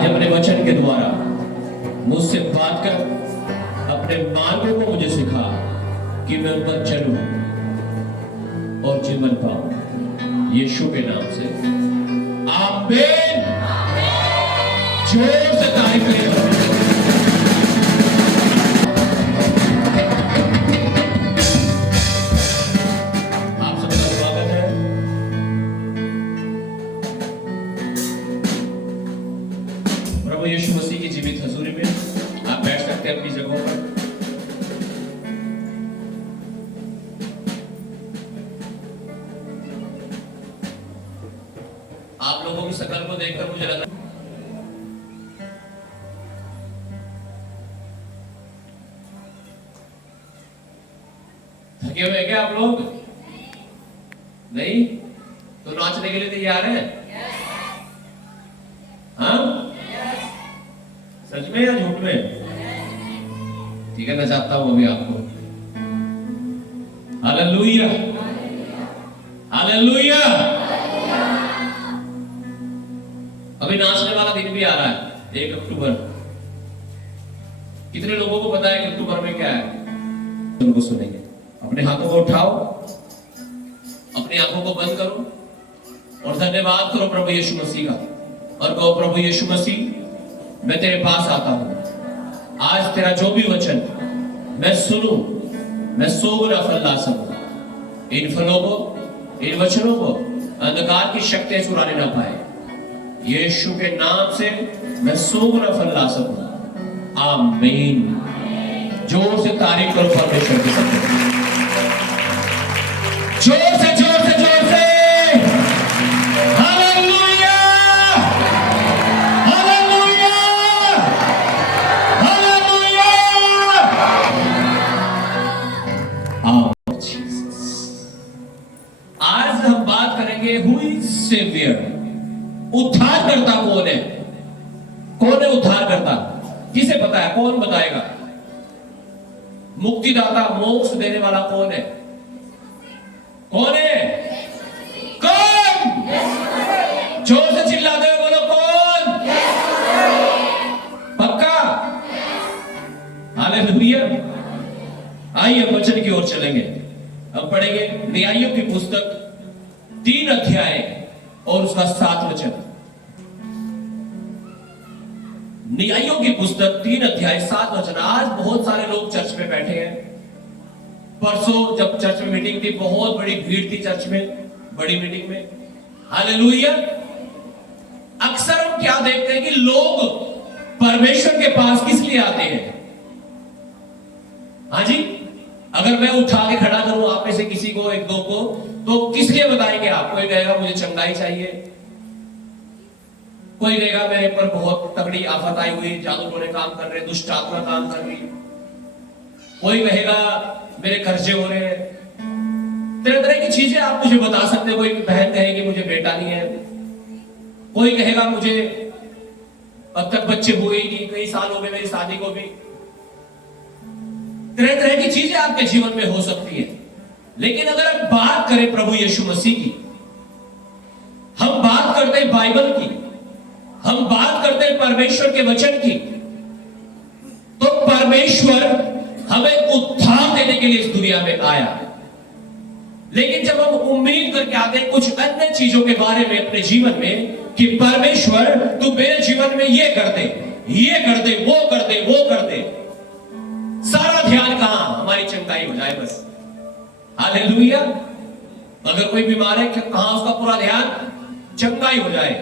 आज अपने वचन के द्वारा मुझसे बात कर, अपने मार्गों को मुझे सिखा कि मैं उन पर चलूं और जीवन पाऊं, यीशु के नाम से आमीन। जोर से तारीफ करें। यीशु मसीह की जीवित हजूरी में आप बैठ सकते हैं अपनी जगहों पर। आप लोगों की शक्ल को देखकर मुझे लगा थके हुए क्या आप लोग? नहीं तो नाचने के लिए तैयार हैं? हाँ, सच में या झूठ में? ठीक है, मैं चाहता हूं अभी आपको। Hallelujah, hallelujah. अभी नाचने वाला दिन भी आ रहा है, 1 अक्टूबर। कितने लोगों को पता है कि अक्टूबर में क्या है? उनको सुनेंगे। अपने हाथों को उठाओ, अपनी आंखों को बंद करो और धन्यवाद करो प्रभु यीशु मसीह का, और कहो प्रभु यीशु मसीह, मैं तेरे पास आता हूं। आज तेरा जो भी वचन मैं सुनूं, मैं 100 गुना फल ला सकूं। इन फलों को, इन वचनों को अंधकार की शक्तियां चुराने ना पाए। यीशु के नाम से मैं 100 गुना फल ला सकूं। आमीन। जोर से तारीफ करो परमेश्वर की शक्ति। जोर से, जोर से, जोर से। सेवियर, उद्धारकर्ता कौन है? कौन है उद्धारकर्ता? किसे पता है? कौन बताएगा? मुक्तिदाता, मोक्ष देने वाला कौन है? कौन है? कौन? जोर से चिल्लाते हुए बोलो, कौन? पक्का? हालेलुया। आइए वचन की ओर चलेंगे। अब पढ़ेंगे न्यायों की पुस्तक 3 अध्याय और उसका 7 वचन। न्यायों की पुस्तक 3 अध्याय 7 वचन। आज बहुत सारे लोग चर्च में बैठे हैं। परसों जब चर्च में मीटिंग थी, बहुत बड़ी भीड़ थी चर्च में, बड़ी मीटिंग में। हालेलुया। अक्सर हम क्या देखते हैं कि लोग परमेश्वर के पास किस लिए आते हैं? हाँ जी, अगर मैं उठा के खड़ा करूं आप में से किसी को, 1-2 को, तो किस लिए बताएंगे आप? कोई कहेगा मुझे चंगाई चाहिए, कोई कहेगा मेरे पर बहुत तगड़ी आफत आई हुई, जादू टोने काम कर रहे, दुष्ट आत्मा काम कर रही, कोई कहेगा मेरे खर्चे हो रहे हैं। तरह तरह की चीजें आप मुझे बता सकते हो। कोई बहन कहेगी मुझे बेटा नहीं है, कोई कहेगा मुझे अब तक बच्चे हुए ही नहीं, कई साल हो गए मेरी शादी को भी। तरह तरह की चीजें आपके जीवन में हो सकती है। लेकिन अगर हम बात करें प्रभु यीशु मसीह की, हम बात करते हैं बाइबल की, हम बात करते हैं परमेश्वर के वचन की, तो परमेश्वर हमें उद्धार देने के लिए इस दुनिया में आया। लेकिन जब हम उम्मीद करके आते हैं कुछ अन्य चीजों के बारे में अपने जीवन में, कि परमेश्वर तू मेरे जीवन में ये कर दे, ये कर दे, वो कर दे, वो कर दे, सारा ध्यान कहां? हमारी चंगाई हो जाए बस। हालेलुया। अगर कोई बीमार है, कहां उसका पूरा ध्यान? चंगाई हो जाए।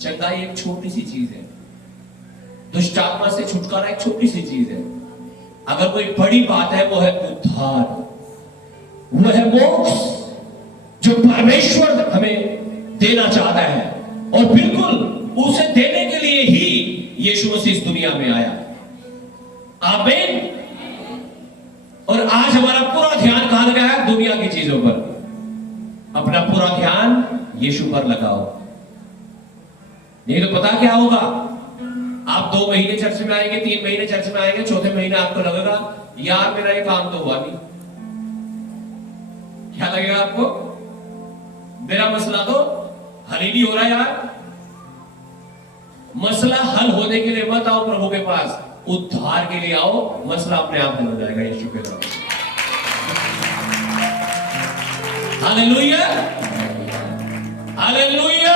चंगाई एक छोटी सी चीज है, दुष्ट आत्मा से छुटकारा एक छोटी सी चीज है। अगर कोई बड़ी बात है, वो है उद्धार, वो है मोक्ष, जो परमेश्वर हमें देना चाहता है, और बिल्कुल उसे देने के लिए ही यीशु मसीह इस दुनिया में आया। आमीन। और आज हमारा पूरा ध्यान कहां लगा है? दुनिया की चीजों पर। अपना पूरा ध्यान यीशु पर लगाओ, नहीं तो पता क्या होगा? आप 2 महीने चर्च में आएंगे, 3 महीने चर्च में आएंगे, चौथे महीने आपको लगेगा यार मेरा ये काम तो हुआ नहीं। क्या लगेगा आपको? मेरा मसला तो हल ही नहीं हो रहा यार। मसला हल होने के लिए मत आओ प्रभु के पास, उद्धार के लिए आओ, मसला अपने आप हल हो जाएगा यीशु के नाम। Hallelujah, hallelujah.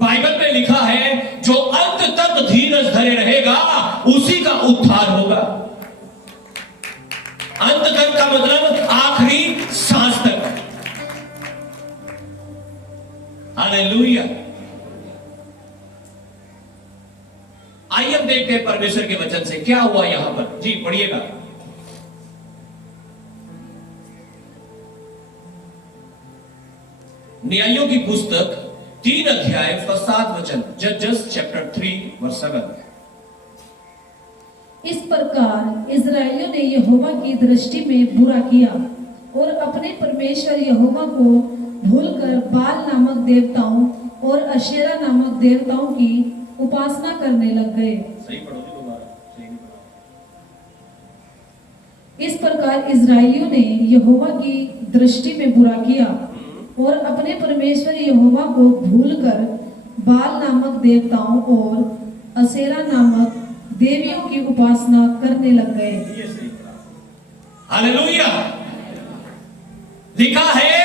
बाइबल में लिखा है जो अंत तक धीरज धरे रहेगा उसी का उद्धार होगा। अंत तक का मतलब आखिरी सांस तक। हालेलुया। आइए हम देखते हैं परमेश्वर के वचन से क्या हुआ यहां पर। जी पढ़िएगा। न्यायों की पुस्तक 3 अध्याय 7 वचन, जजेस चैप्टर 3 वर्स 7। इस प्रकार इस्राएलियों ने यहोवा की दृष्टि में बुरा किया और अपने परमेश्वर यहोवा को भूलकर बाल नामक देवताओं और अशेरा नामक देवताओं की उपासना करने लग गए। सही पढ़ो जी दोबारा, सही नहीं पढ़ा। इस प्रकार इस्राएलियों ने यहोवा की दृष्टि में बुरा किया और अपने परमेश्वर यहोवा को भूलकर बाल नामक देवताओं और अशेरा नामक देवियों की उपासना करने लग गए। ये सही पढ़ा। हालेलुया। लिखा है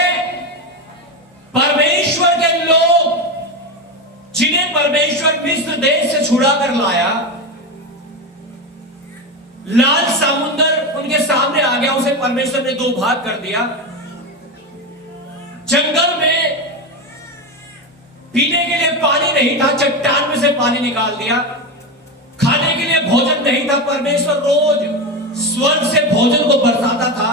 परमेश्वर के लोग जिन्हें परमेश्वर मिस्र देश से छुड़ा कर लाया, लाल समुद्र उनके सामने आ गया, उसे परमेश्वर ने 2 भाग कर दिया। जंगल में पीने के लिए पानी नहीं था, चट्टान में से पानी निकाल दिया। खाने के लिए भोजन नहीं था, परमेश्वर रोज स्वर्ग से भोजन को बरसाता था।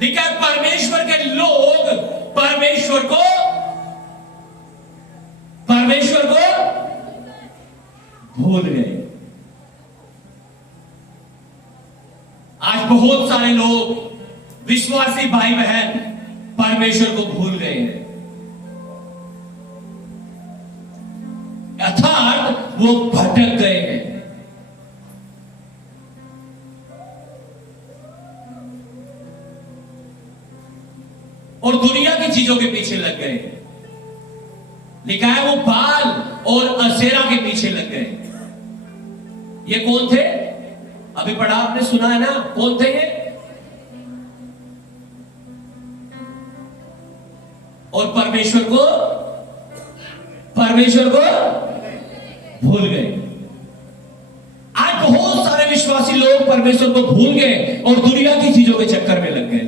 लिखा है परमेश्वर के लोग परमेश्वर को भूल गए। आज बहुत सारे लोग विश्वासी भाई बहन परमेश्वर को भूल गए हैं, अर्थात वो भटक गए हैं। और दुनिया की चीजों के पीछे लग गए हैं। लिखा है वो बाल और अशेरा के पीछे लग गए। ये कौन थे? अभी पढ़ा आपने, सुना है ना, कौन थे ये? और परमेश्वर को भूल गए। आज बहुत सारे विश्वासी लोग परमेश्वर को भूल गए और दुनिया की चीजों के चक्कर में लग गए।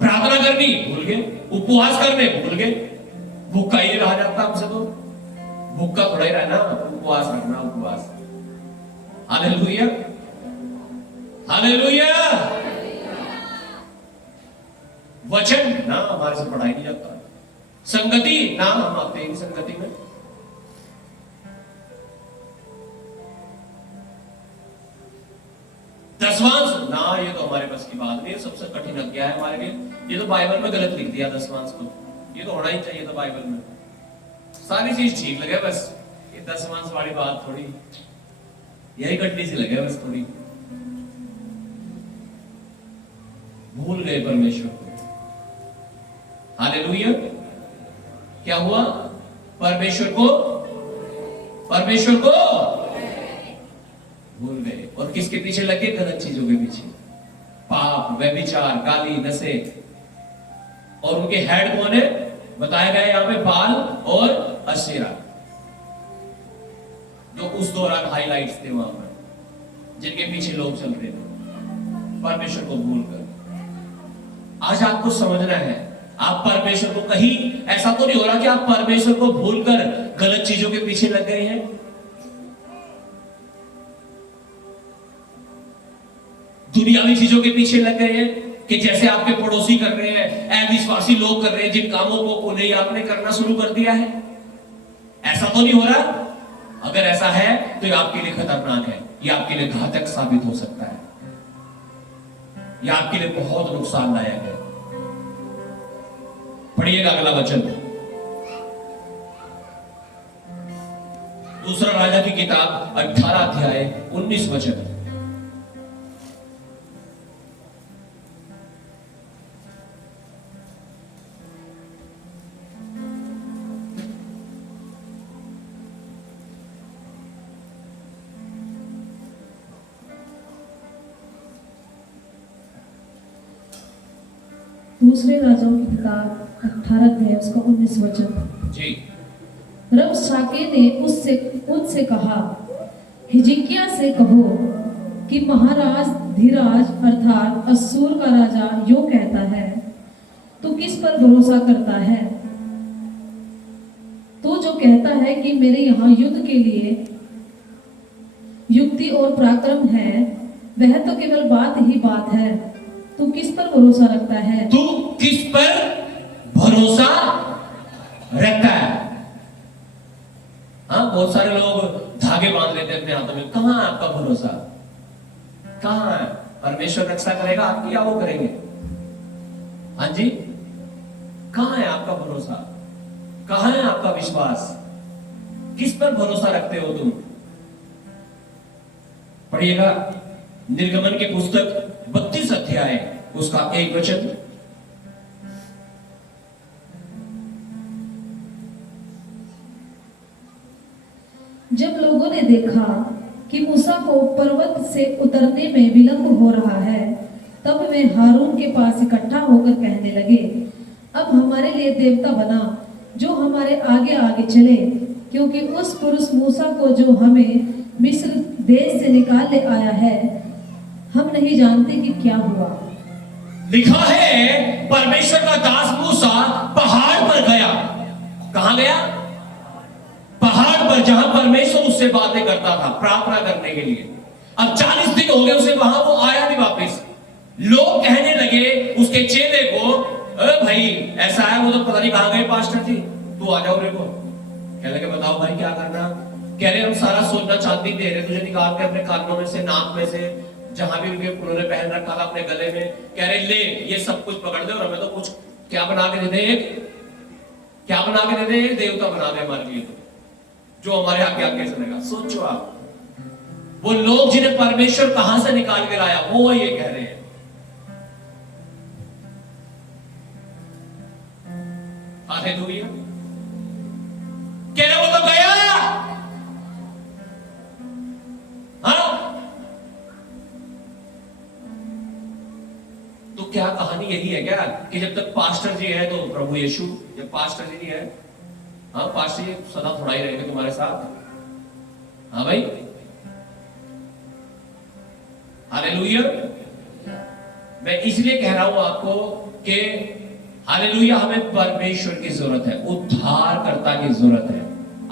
प्रार्थना करनी भूल गए, उपवास करने भूल गए। भूखा ही रहा जाता हमसे, तो भूखा थोड़ा ही रहना, उपवास रखना, उपवास। Hallelujah, hallelujah. वचन ना हमारे से पढ़ाई नहीं जाता, संगति ना हम आते हैं संगति में। दसवांश ना, ये तो हमारे बस की बात नहीं है, सबसे कठिन आज्ञा है हमारे लिए। ये तो बाइबल में गलत लिख दिया दसवांश को, ये तो होना ही चाहिए था बाइबल में। सारी चीज ठीक लगे, बस ये दसवांश वाली बात थोड़ी यही कटनी सी लगे, बस थोड़ी भूल गए परमेश्वर को। हालेलुया। क्या हुआ? परमेश्वर को भूल गए और किसके पीछे लगे? गलत चीजों के पीछे। पाप, व्यभिचार, गाली, नशे। और उनके हेड कौन है? बताया गया यहां पे बाल और अशेरा, जो उस दौरान हाइलाइट्स थे वहां पर, जिनके पीछे लोग चल रहे थे परमेश्वर को भूलकर। आज आपको समझना है, आप परमेश्वर को, कहीं ऐसा तो नहीं हो रहा कि आप परमेश्वर को भूलकर गलत चीजों के पीछे लग गए हैं। दुनियावी चीजों के पीछे लग गए हैं कि जैसे आपके पड़ोसी कर रहे हैं, अविश्वासी लोग कर रहे हैं, जिन कामों को उन्हें आपने करना शुरू कर दिया है। ऐसा तो नहीं हो रहा? अगर ऐसा है तो ये आपके लिए खतरनाक है, ये आपके लिए घातक साबित हो सकता है, ये आपके लिए बहुत नुकसानदायक है। पढ़िएगा अगला वचन, दूसरा राजा की किताब 18 अध्याय 19 वचन। दूसरे राजाओं की किताब 18 अध्याय उसका 19 वचन। जी। रबशाके ने उनसे कहा, हिजकिय्याह से कहो कि महाराज धीराज अर्थात अश्शूर का राजा यो कहता है, तू किस पर भरोसा करता है? तू जो कहता है कि मेरे यहाँ युद्ध के लिए युक्ति और पराक्रम है, वह तो केवल बात ही बात है। तू किस पर भरोसा रखता है? तू किस पर भरोसा रखता है? हाँ, बहुत सारे लोग धागे बांध लेते हैं अपने हाथों में। कहां है आपका भरोसा? कहां है? परमेश्वर रक्षा करेगा आपकी या वो करेंगे? हाँ जी, कहां है आपका भरोसा? कहां है आपका विश्वास? किस पर भरोसा रखते हो तुम? पढ़िएगा निर्गमन की पुस्तक 32 अध्याय उसका 1 वचन। जब लोगों ने देखा कि मूसा को पर्वत से उतरने में विलंब हो रहा है, तब वे हारून के पास इकट्ठा होकर कहने लगे, अब हमारे लिए देवता बना जो हमारे आगे आगे चले, क्योंकि उस पुरुष मूसा को जो हमें मिस्र देश से निकाल ले आया है, हम नहीं जानते कि क्या हुआ। लिखा है परमेश्वर का दास मूसा पहाड़ पर गया। कहां गया? पहाड़ पर, जहां परमेश्वर उससे बातें करता था प्रार्थना करने के लिए। अब 40 दिन हो गए उसे, वहां वो आया नहीं वापस। लोग कहने लगे उसके चेले को, अरे भाई ऐसा है, वो तो पता नहीं कहां गए पास्टर जी, तू आ जाओ। देखो कहने लगे बताओ भाई क्या करना? कह रहे हम सारा सोना चांदी दे रहे तुझे, निकाल के अपने कानों में से, नाक में से, जहां भी उन्होंने पहन रखा था अपने गले में। कह रहे ले ये सब कुछ पकड़ दे और हमें तो कुछ क्या बना के दे दे, क्या बना के दे दे, देवता बना दे हमारे लिए, जो हमारे आगे आगे चलेगा। सोचो आप, वो लोग जिन्हें परमेश्वर कहां से निकाल के लाया, वो ये कह रहे हैं। हालेलुया। कह रहे वो तो गया। हाँ, तो क्या कहानी यही है क्या कि जब तक पास्टर जी है तो प्रभु यीशु, जब पास्टर जी नहीं है, हाँ पास्टर जी सदा थोड़ा ही रहेंगे तुम्हारे साथ। हाँ भाई, हालेलुया। मैं इसलिए कह रहा हूं आपको कि हालेलुया, हमें परमेश्वर की जरूरत है, उद्धारकर्ता की जरूरत है।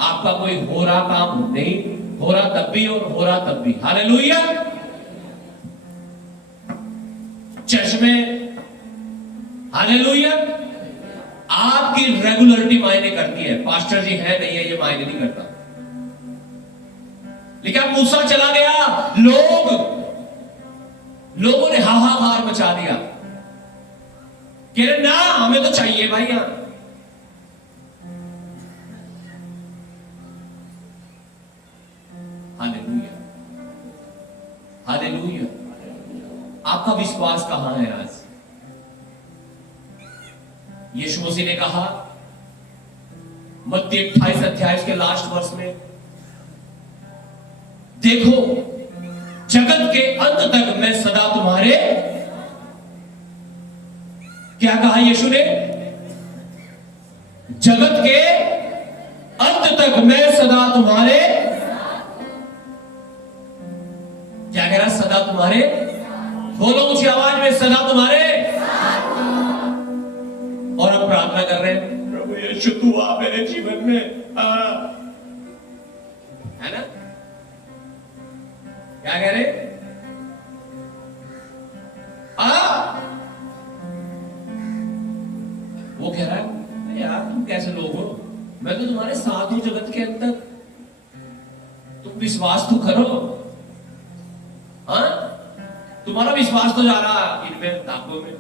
आपका कोई हो रहा काम नहीं हो रहा तब भी और हो रहा तब भी। हालेलुया। चर्च में हालेलुया आपकी रेगुलरिटी मायने करती है। पास्टर जी है नहीं है ये मायने नहीं करता। लेकिन मूसा चला गया, लोगों ने हाहाकार मचा दिया, कह रहे ना हमें तो चाहिए भाई। यहां हालेलुया, हालेलुया। आपका विश्वास कहां है आज? यीशु मसीह ने कहा मत्ती 28 अध्याय के लास्ट वर्ष में, देखो जगत के अंत तक मैं सदा तुम्हारे, क्या कहा यीशु ने? जगत के अंत तक मैं सदा तुम्हारे, क्या कह रहा? सदा तुम्हारे। बोलो ऊंची आवाज में, सदा तुम्हारे। और हम प्रार्थना कर रहे हैं, प्रभु यीशु तू आ मेरे जीवन में, है ना? क्या कह रहे? वो कह रहा है यार तुम कैसे लोग हो, मैं तो तुम्हारे साथ हूं जगत के अंत तक, तुम विश्वास तो करो। हाँ, तुम्हारा विश्वास तो जा रहा इनमें, धागों में,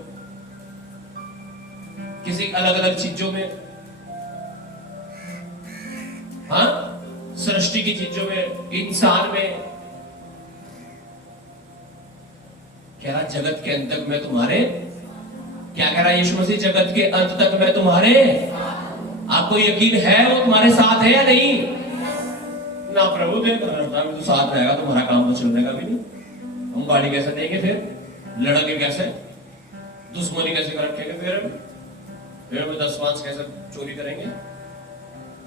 किसी अलग अलग चीजों में, हाँ, सृष्टि की चीजों में, इंसान में। कह रहा जगत के अंत तक मैं तुम्हारे, क्या कह रहा यीशु मसीह? जगत के अंत तक मैं तुम्हारे। आपको यकीन है वो तुम्हारे साथ है या नहीं? ना प्रभु दे तो साथ रहेगा, तुम्हारा काम तो चलने का भी नहीं। हम गाड़ी कैसे देंगे, फिर लड़ेंगे कैसे? दुश्मनी कैसे कर रखेंगे, फिर में दसवांश कैसे चोरी करेंगे?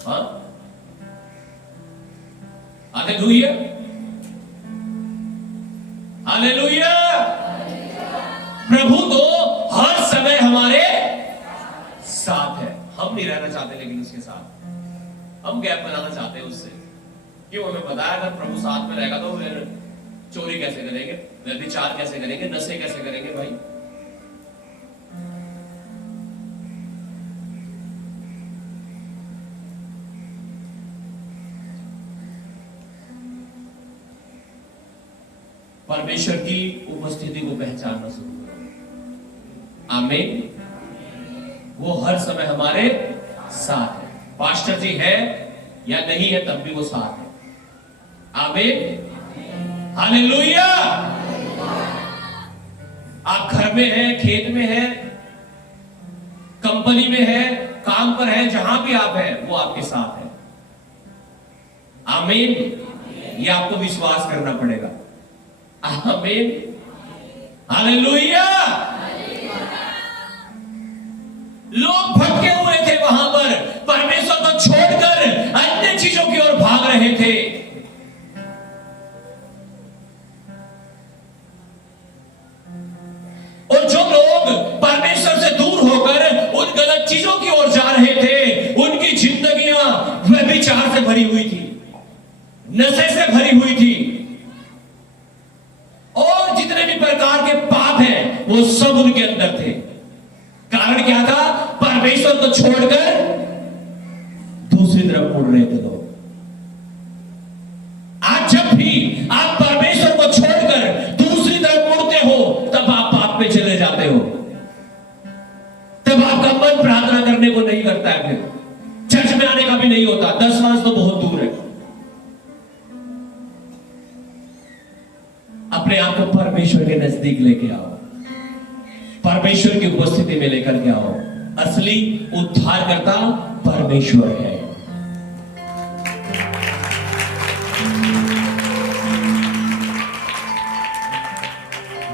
हाँ, हालेलुया, हालेलुया। प्रभु तो हर समय हमारे साथ है। हम नहीं रहना चाहते लेकिन उसके साथ हम गैप बनाना चाहते हैं उससे। क्यों? हमें पता है अगर प्रभु साथ में रहेगा तो फिर चोरी कैसे करेंगे, व्यभिचार कैसे करेंगे, नशे कैसे करेंगे भाई? परमेश्वर की उपस्थिति को पहचानना शुरू करो। आमीन। वो हर समय हमारे साथ है। पास्टर जी है या नहीं है तब भी वो साथ है। आमीन, हालेलुया। आप घर में हैं, खेत में हैं, कंपनी में हैं, काम पर हैं, जहां भी आप हैं वो आपके साथ है। आमीन। ये आपको विश्वास करना पड़ेगा। आमीन, हालेलुया। लोग भटके हुए थे वहां पर, परमेश्वर को छोड़कर अन्य चीजों की ओर भाग रहे थे। और जो लोग परमेश्वर से दूर होकर उन गलत चीजों की ओर जा रहे थे, उनकी जिंदगियां व्यभिचार से भरी हुई थी, नशे से भरी हुई थी, और जितने भी प्रकार के पाप हैं वो सब उनके अंदर थे। कारण क्या था? परमेश्वर को छोड़कर दूसरी तरफ मुड़ रहे थे लोग। आज जब भी आप परमेश्वर को छोड़कर दूसरी तरफ मुड़ते हो तब आप पाप में चले जाते हो। तब आपका मन प्रार्थना करने को नहीं करता है, फिर चर्च में आने का भी नहीं होता। दसवांश तो बहुत दूर है। अपने आप को परमेश्वर के नजदीक लेके आओ, परमेश्वर की उपस्थिति में लेकर के आओ। असली उद्धारकर्ता परमेश्वर है।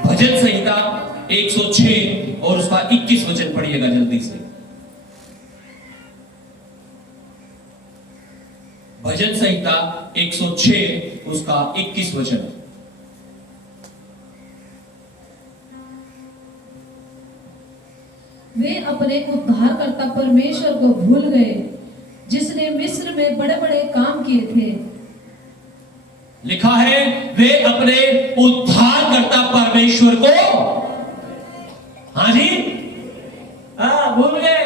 भजन संहिता 106 और उसका 21 वचन पढ़िएगा जल्दी से। भजन संहिता 106 उसका 21 वचन। वे अपने उद्धारकर्ता परमेश्वर को भूल गए, जिसने मिस्र में बड़े बड़े काम किए थे। लिखा है वे अपने उद्धारकर्ता परमेश्वर को, हाँ जी, हाँ, भूल गए।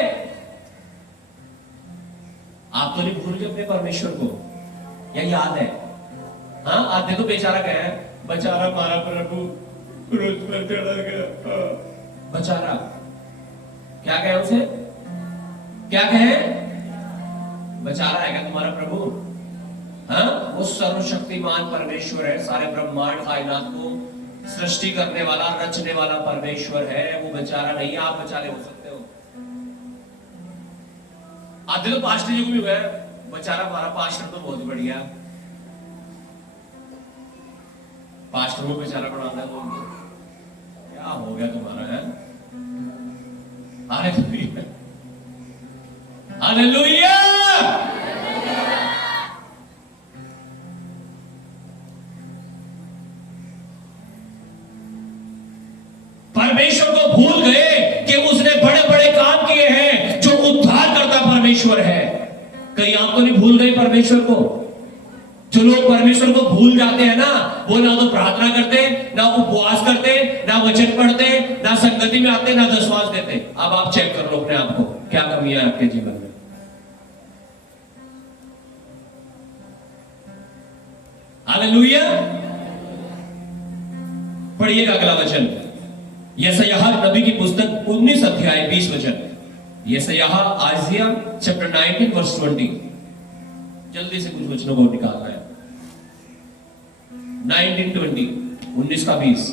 आप तो नहीं भूल गए अपने परमेश्वर को, या याद है? हाँ, आज देखो बेचारा क्या है, बेचारा हमारा प्रभु क्रूस पर चढ़ा गया। बेचारा क्या कहे उसे? क्या कहे? बेचारा है क्या तुम्हारा प्रभु? हाँ, वो सर्वशक्तिमान परमेश्वर है, सारे ब्रह्मांड कायनात को सृष्टि करने वाला, रचने वाला परमेश्वर है। वो बेचारा नहीं, आप बेचारे हो सकते हो। आधे तो पास्टर जी को भी गए, बेचारा हमारा पास्टर तो बहुत बढ़िया, पास्टर को बेचारा बनाता है। क्या हो गया तुम्हारा है? Hallelujah, hallelujah. परमेश्वर को भूल गए कि उसने बड़े बड़े काम किए हैं, जो उद्धार करता परमेश्वर है। कहीं आप तो नहीं भूल गए परमेश्वर को? जो लोग परमेश्वर को भूल जाते हैं ना, वो ना तो प्रार्थना करते, ना उपवास करते, ना वचन पढ़ते, ना संगति में आते, ना दसवांश देते। अब आप चेक कर लो अपने आप को, क्या कमियां है आपके जीवन में। हालेलुया। पढ़िएगा अगला वचन, यशायाह नबी की पुस्तक 19 अध्याय 20 वचन। यशायाह आइजिया चैप्टर 19 वर्स 20। जल्दी से कुछ वचनों को निकालना है। 19:20, 19 का 20।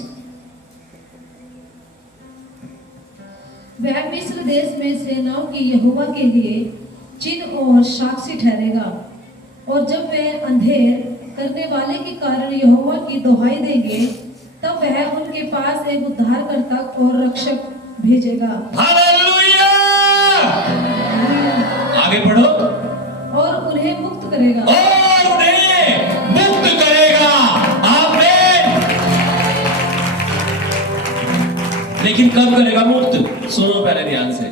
वह मिस्र देश में सेनाओं की यहोवा के लिए चिन्ह और साक्षी ठहरेगा, और जब वह अंधेर करने वाले के कारण यहोवा की दुहाई देंगे, तब वह उनके पास एक उद्धारकर्ता और रक्षक भेजेगा हालेलुया। आगे पढ़ो। और उन्हें मुक्त करेगा और उन्हें मुक्त करेगा। आमीन। लेकिन कब करेगा मुक्त? सुनो पहले ध्यान से।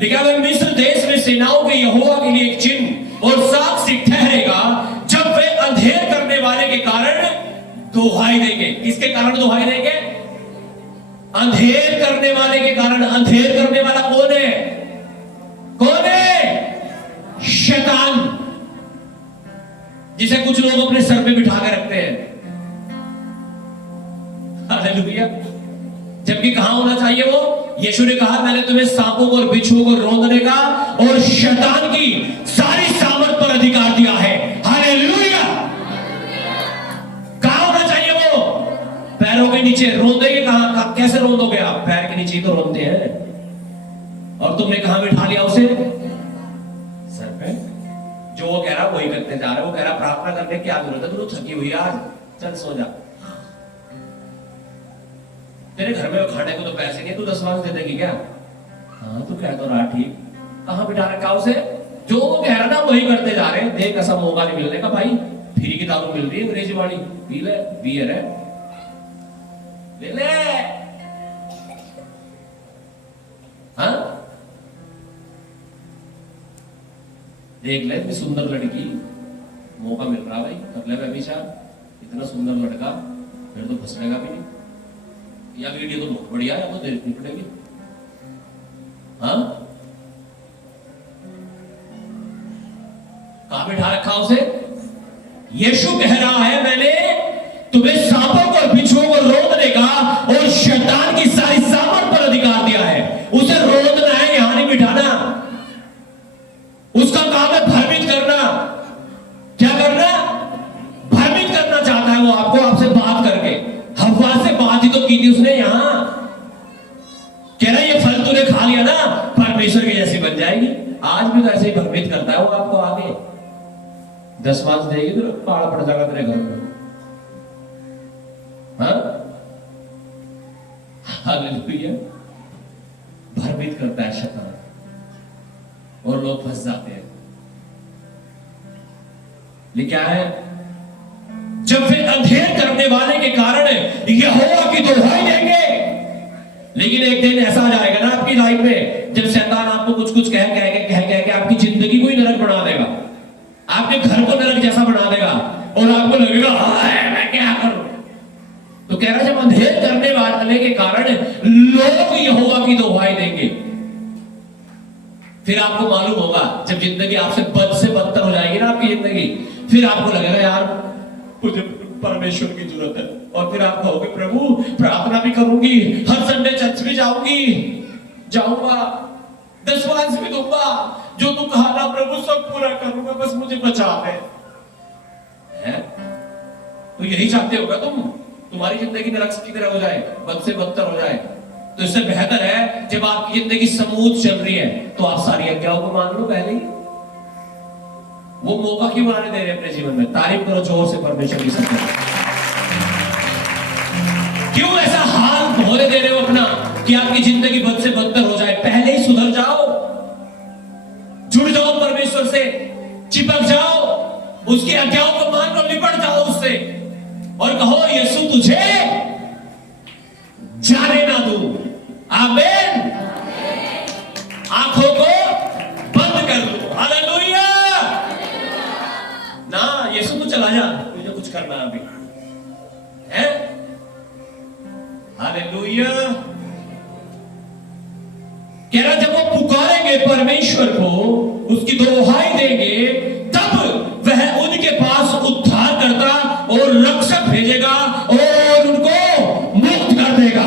लिखा है मिस्र देश में सेनाओं के यहोवा के लिए एक चिन्ह और साक्षी ठहरेगा जब वे अंधेर करने वाले के कारण दुहाई देंगे। किसके कारण दुहाई देंगे? अंधेर करने वाले के कारण। अंधेर करने वाला कौन है? कौन है? शैतान, जिसे कुछ लोग अपने सर पे बिठा के रखते हैं। हालेलुया। जबकि कहां होना चाहिए वो? यीशु ने कहा मैंने तुम्हें सांपों को और बिच्छुओं को रौंदने का और शैतान की सारी सामर्थ पर अधिकार दिया है। हालेलुया। कहां होना चाहिए वो? पैरों के नीचे। रौंदेगे कहां? कैसे रौंदोगे आप? पैर के नीचे तो रौंदते हैं। और तुमने कहां बिठा लिया उसे? सर पे। जो वो कह रहा वही करते जा रहे। वो कह रहा प्रार्थना करने की क्या जरूरत है? तू तो थकी हुई है आज, चल सो जा। तेरे घर में खाने को तो पैसे नहीं, तू 10 लाख दे देगी क्या? हाँ तू कह तो रहा ठीक। कहां बिठा रखा उसे? जो वो कह रहा ना वही करते जा रहे। देख ऐसा मौका नहीं मिलने का भाई। फ्री की दारू मिल रही है अंग्रेजी वाली, पी ले। बियर है, ले ले। हाँ देख ले, इतनी सुंदर लड़की, मौका मिल रहा भाई, कर ले व्यभिचार। इतना सुंदर लड़का, फिर तो फंसनेगा भी नहीं। या वीडियो तो बहुत बढ़िया है, तो देखनी पड़ेगी। हाँ कहां बिठा रखा उसे? यीशु कह रहा है मैंने तुम्हें सांपों को और बिच्छुओं को रौंदने का और शैतान की सारी सामर्थ पर अधिकार दिया है। उसे रौंदना है, यहां नहीं बिठाना। उसका काम है भ्रमित करना। क्या करना? भ्रमित करना चाहता है वो आपको, आपसे बात करके। हव्वा से बात ही तो की थी उसने। यहां कह रहा ये फल तूने खा लिया ना, परमेश्वर की जैसी बन जाएगी। आज भी तो ऐसे ही भ्रमित करता है वो आपको। आगे 10 मांस देगी तो पहाड़ पड़ जाएगा तेरे घर में। हाँ हालेलुया। भ्रमित करता है शैतान और लोग फंस जाते हैं। लेकिन क्या है? जब वे अंधेर करने वाले के कारण यहोवा की दुहाई देंगे। लेकिन एक दिन ऐसा आ जाएगा ना आपकी लाइफ में, जब शैतान आपको कुछ कुछ कह के आपकी जिंदगी को ही नरक बना देगा। आपके घर को नरक जैसा बना देगा और आपको लगेगा हाय मैं क्या करूं। तो कह रहा जब अंधेर करने वाले के कारण लोग यहोवा की दुहाई देंगे, फिर आपको मालूम होगा जब जिंदगी आपसे बद से बदतर हो जाएगी ना आपकी जिंदगी, फिर आपको लगेगा यार मुझे परमेश्वर की जरूरत है। और फिर आप कहोगे प्रभु प्रार्थना भी करूंगी, हर संडे चर्च भी जाऊंगा, 10 मांस भी दूंगा, जो तू कहा ना प्रभु सब पूरा करूंगा, बस मुझे बचा ले। तो यही चाहते होगा तुम, तुम्हारी जिंदगी नरक की तरह हो जाए, बद से बदतर हो जाए। तो इससे बेहतर है जब आपकी जिंदगी स्मूथ चल रही है तो आप सारी आज्ञाओं को मान लो पहले ही। वो मौका क्यों आने दे रहे अपने जीवन में? तारीफ करो जोर से परमेश्वर की सत्ता। क्यों ऐसा हाल होने दे रहे हो अपना कि आपकी जिंदगी बद से बदतर हो जाए? पहले ही सुधर जाओ, जुड़ जाओ परमेश्वर से, चिपक जाओ, उसकी आज्ञाओं को मान लो, निपट जाओ उससे और कहो यीशु तुझे जाने ना दूं। आमीन। आंखों को बंद कर लो। हालेलुया। ना यीशु तू चला जा, मुझे कुछ करना अभी है। हालेलुया। कह रहा जब वो पुकारेंगे परमेश्वर को, उसकी दुहाई देंगे, तब वह उनके पास उद्धारकर्ता और रक्षक भेजेगा और उनको मुक्त कर देगा।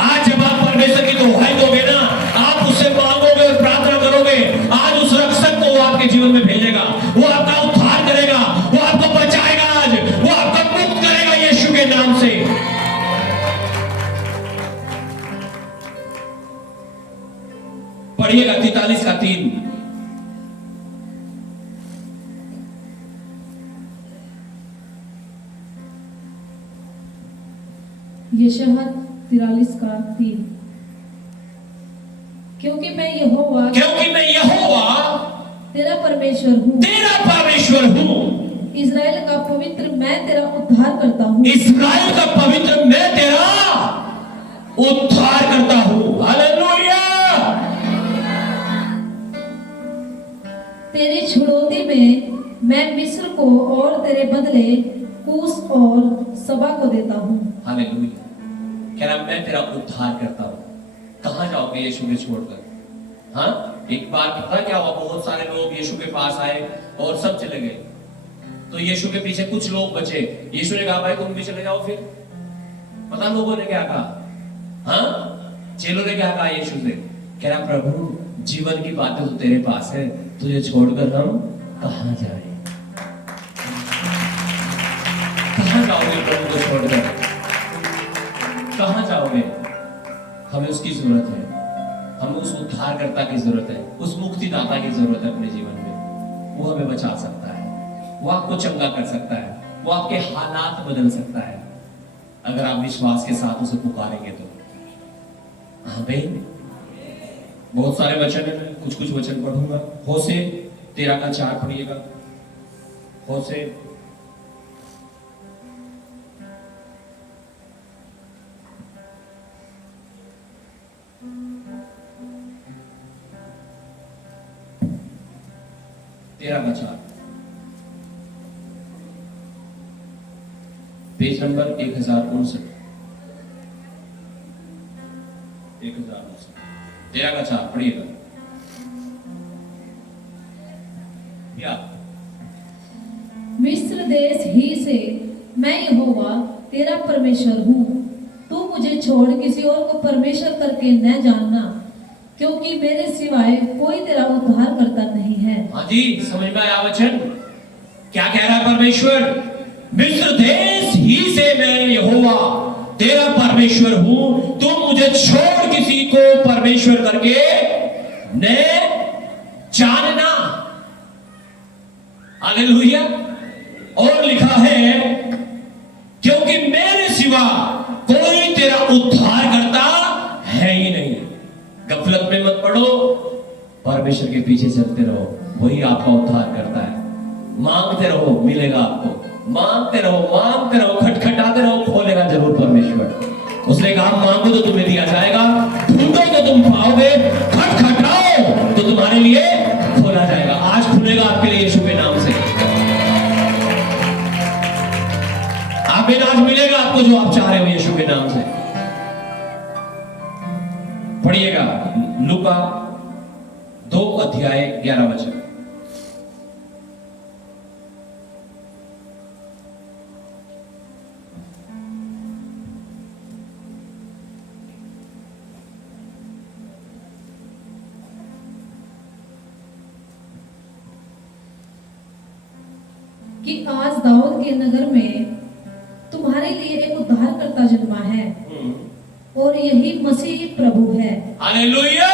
आज जब आप परमेश्वर की दुहाई दोगे ना, आप उससे मांगोगे और प्रार्थना करोगे, आज उस रक्षक को वो आपके जीवन में भेजेगा। वो आपका उद्धार करेगा, वो आपको बचाएगा, आज वो आपको मुक्त करेगा यीशु के नाम से। पढ़िएगा 43 का 3। यशायाह 43 का 3। क्योंकि मैं यहोवा क्योंकि मैं यहोवा तेरा परमेश्वर हूँ, तेरा परमेश्वर हूँ। इज़राइल का पवित्र मैं तेरा उद्धार करता हूँ। इस्राएल का पवित्र मैं तेरा उद्धार करता हूँ। हालेलुया। तेरी छुड़ौती में मैं मिस्र को और तेरे बदले कूश और सबा को देता हूँ। हालेलुया। कह रहा मैं तेरा उद्धार करता हूँ। कहाँ जाओगे यीशु को छोड़कर? हाँ, एक बार पता क्या हुआ, बहुत सारे लोग यीशु के पास आए और सब चले गए, तो यीशु के पीछे कुछ लोग बचे। यीशु ने कहा भाई तुम भी चले जाओ। फिर पता लोगों ने क्या कहा? हाँ, चेलों ने क्या कहा यीशु से? कह रहा प्रभु जीवन की बातें तो तेरे पास है, तुझे छोड़कर हम कहाँ जाए? कहाँ जाओगे प्रभु को छोड़कर? कहाँ जाओगे? हमें उसकी जरूरत है, हमें उस उद्धारकर्ता की जरूरत है, उस मुक्तिदाता की जरूरत है अपने जीवन में। वो हमें बचा सकता है, वो आपको चंगा कर सकता है, वो आपके हालात बदल सकता है, अगर आप विश्वास के साथ उसे पुकारेंगे तो। आमीन। बहुत सारे वचन है, कुछ कुछ वचन पढ़ूंगा। होशे 13:4 पढ़िएगा। होशे 13:4, पेज नंबर 1059। 13:4 पढ़िएगा। या मिस्र देश ही से मैं यहोवा तेरा परमेश्वर हूँ, तू मुझे छोड़ किसी और को परमेश्वर करके न जानना, क्योंकि मेरे सिवाय कोई तेरा उद्धार करता नहीं है। हाँ जी, समझ में आया वचन? क्या कह रहा है परमेश्वर? मिस्र देश ही से मैं यहोवा तेरा परमेश्वर हूं, तुम मुझे छोड़ किसी को परमेश्वर करके न जानना। हालेलुया। और लिखा है क्योंकि मेरे सिवा कोई तेरा उद्धार करता है ही नहीं। गफलत में मत पड़ो, परमेश्वर के पीछे चलते रहो, वही आपका उद्धार करता है। मांगते रहो, मिलेगा आपको। मांगते रहो, खटखटाते रहो, खोलेगा जरूर परमेश्वर। उसने कहा मांगो तो तुम्हें दिया जाएगा, ढूंढो तो तुम पाओगे, खटखटाओ तो तुम्हारे लिए खोला जाएगा। आज खुलेगा आपके लिए यीशु के नाम से। आमीन। आज मिलेगा आपको जो आप चाह रहे हो यीशु के नाम से। पढ़िएगा लूका 2:11। कि आज दाऊद के नगर में तुम्हारे लिए एक उद्धारकर्ता जन्मा है, और यही मसीह प्रभु है। हालेलुया।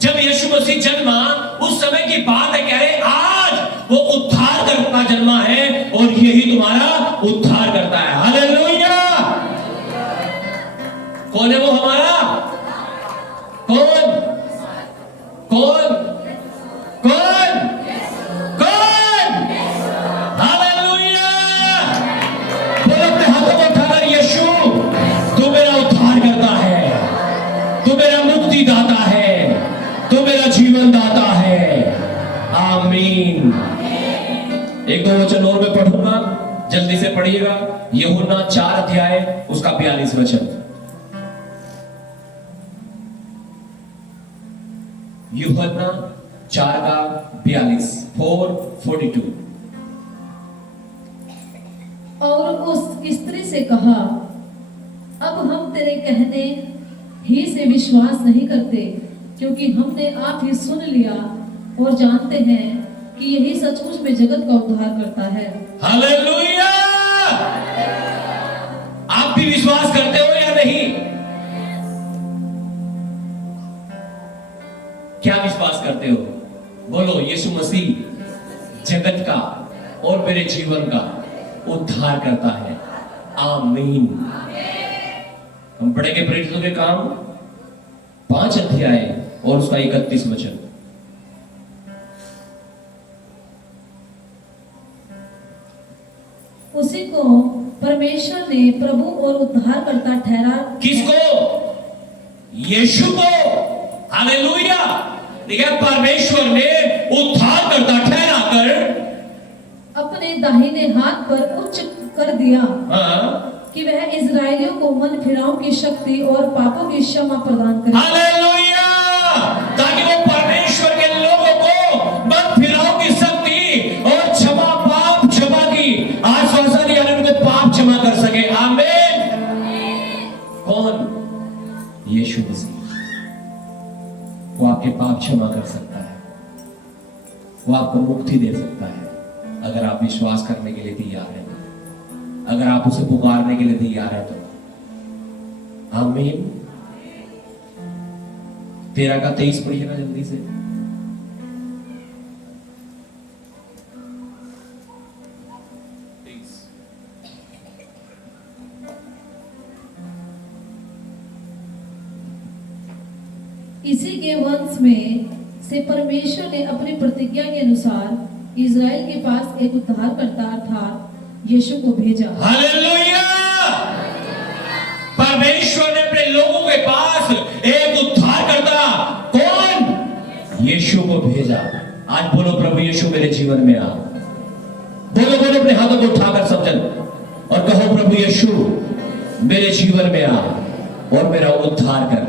जब यीशु मसीह जन्मा उस समय की बात है, कह रहे आज वो उद्धार करता जन्मा है और यही तुम्हारा उद्धार करता है। हालेलुया। कौन है वो हमारा? कौन कौन कौन कौन? हालेलुया। बोलो अपने हाथों को उठाकर, यीशु तू मेरा उद्धार करता है, तू मेरा मुक्ति दाता है, तू मेरा जीवन दाता है। आमीन। एक दो वचन और मैं पढ़ूंगा, जल्दी से पढ़िएगा। यूहन्ना 4 उसका 42 वचन। यूहन्ना 4:42, 4:42। और उस स्त्री से कहा, अब हम तेरे कहने ही से विश्वास नहीं करते, क्योंकि हमने आप ही सुन लिया और जानते हैं कि यही सचमुच में जगत का उद्धार करता है। हालेलुया। आप भी विश्वास करते हो या नहीं? क्या विश्वास करते हो? बोलो, यीशु मसीह जगत का और मेरे जीवन का उद्धार करता है। आमीन। हम पढ़ेंगे प्रेरितों के काम 5 अध्याय और उसका 31 वचन। उसी को परमेश्वर ने प्रभु और उद्धारकर्ता ठहरा। किसको? यीशु को। हालेलुया। देखिए, परमेश्वर ने उद्धारकर्ता ठहरा कर अपने दाहिने हाथ पर उच्च कर दिया कि वह इजरायलियों को मन फिराव की शक्ति और पापों की क्षमा प्रदान करे। हालेलुया। ताकि वो परमेश्वर के लोगों को मन फिराव की शक्ति और क्षमा, पाप क्षमा की आश्वासन, यानी उनको पाप क्षमा कर सके। आमीन। कौन? यीशु मसीह। वो आपके पाप क्षमा कर सकता है, वो आपको मुक्ति दे सकता है, अगर आप विश्वास करने के लिए तैयार हैं, अगर आप उसे पुकारने के लिए तैयार हैं तो। आमीन। 13 का 23 पढ़िए ना जल्दी से। इसी के वंश में से परमेश्वर ने अपनी प्रतिज्ञा के अनुसार इजराइल के पास एक उद्धारकर्ता अर्थात यीशु को भेजा। हालेलुया। परमेश्वर ने अपने लोगों के पास एक उद्धारकर्ता, कौन? यीशु को भेजा। आज बोलो, प्रभु यीशु मेरे जीवन में आ। बोलो बोलो, अपने हाथों को उठाकर सब जन और कहो, प्रभु यीशु मेरे जीवन में आ और मेरा उद्धार कर,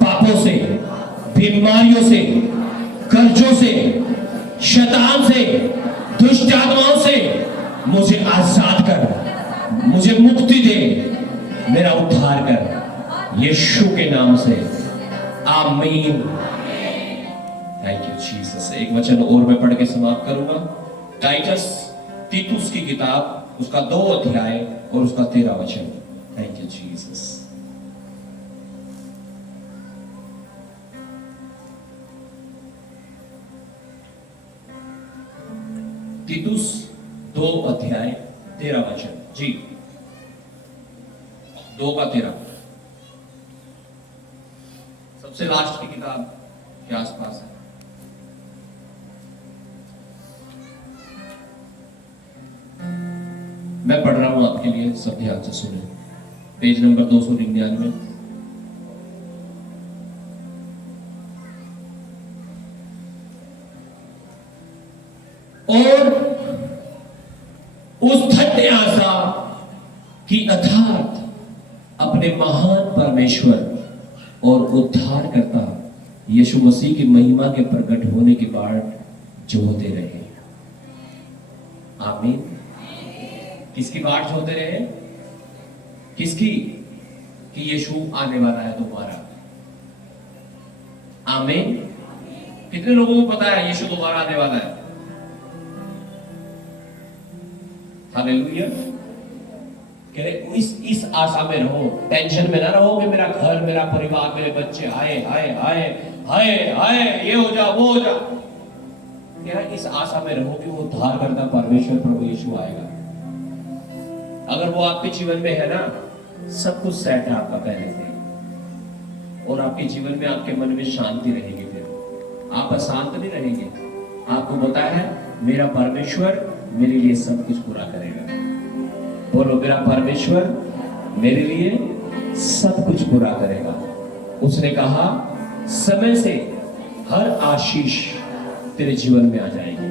पापों से, बीमारियों से, कर्जों से, शैतान से, दुष्ट आत्माओं से मुझे आजाद कर, मुझे मुक्ति दे, मेरा उद्धार कर, यीशु के नाम से। आमीन। Thank you Jesus. एक वचन और मैं पढ़ के समाप्त करूंगा। टाइटस, तीतुस की किताब, उसका 2 अध्याय और उसका 13 वचन। Thank you Jesus. तीतुस 2 अध्याय 13 वचन जी। 2 का 13, सबसे लास्ट की किताब के आसपास है। मैं पढ़ रहा हूं आपके लिए, सब ध्यान से सुने। Page number 299। और उस धन्य आशा की अर्थात अपने महान परमेश्वर और उद्धारकर्ता यीशु मसीह की महिमा के प्रकट होने के बाद जोते रहे। आमीन। किसकी बाट जोते रहे? किसकी? कि यीशु आने वाला है दोबारा। आमीन। कितने लोगों को पता है यीशु दोबारा आने वाला है? हालेलुया। कह रहे इस आशा में रहो, टेंशन में ना रहो कि मेरा घर, मेरा परिवार, मेरे बच्चे आए आए आए आए आए, ये हो जा वो हो जा। क्या इस आशा में रहो कि वो उद्धार करता परमेश्वर प्रभु यीशु आएगा। अगर वो आपके जीवन में है ना, सब कुछ सेट है आपका पहले से, और आपके जीवन में, आपके मन में शांति रहेगी। फिर आप अशांत नहीं रहेंगे। आपको पता है मेरा परमेश्वर मेरे लिए सब कुछ पूरा करेगा। बोलो, मेरा परमेश्वर मेरे लिए सब कुछ पूरा करेगा। उसने कहा समय से हर आशीष तेरे जीवन में आ जाएगी।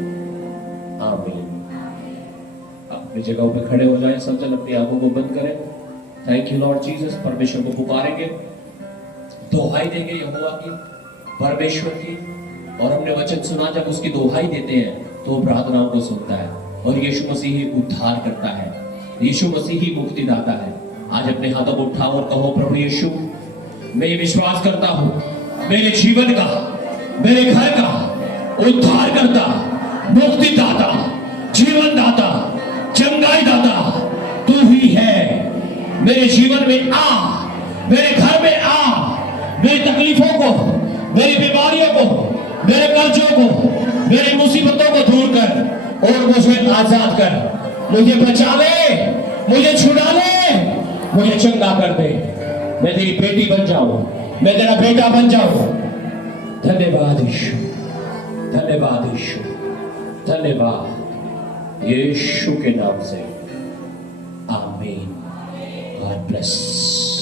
आमीन। अपनी जगहों पे खड़े हो जाएं, सब जन अपनी आंखों को बंद करें। Thank you Lord Jesus. परमेश्वर को पुकारेंगे, दोहाई देंगे यहोवा की, परमेश्वर की। और हमने वचन सुना, जब उसकी दोहाई देते हैं तो प्रार्थनाओं को सुनता है, और यीशु मसीह ही उद्धार करता है, यीशु मसीह ही मुक्ति दाता है। आज अपने हाथों को उठाओ और कहो, प्रभु यीशु मैं ये विश्वास करता हूं मेरे जीवन का, मेरे घर का उद्धार करता, मुक्ति दाता, जीवन दाता, चंगाई दाता तू ही है। मेरे जीवन में आ, मेरे घर में आ, मेरी तकलीफों को, मेरी बीमारियों को, मेरे कर्जों को, मेरी मुसीबतों को दूर कर और मुझे आजाद कर। मुझे बचा ले, मुझे छुड़ा ले, मुझे चंगा कर दे। मैं तेरी बेटी बन जाऊं, मैं तेरा बेटा बन जाऊं। धन्यवाद यीशु, धन्यवाद यीशु, धन्यवाद यीशु के नाम से, आमीन। God bless.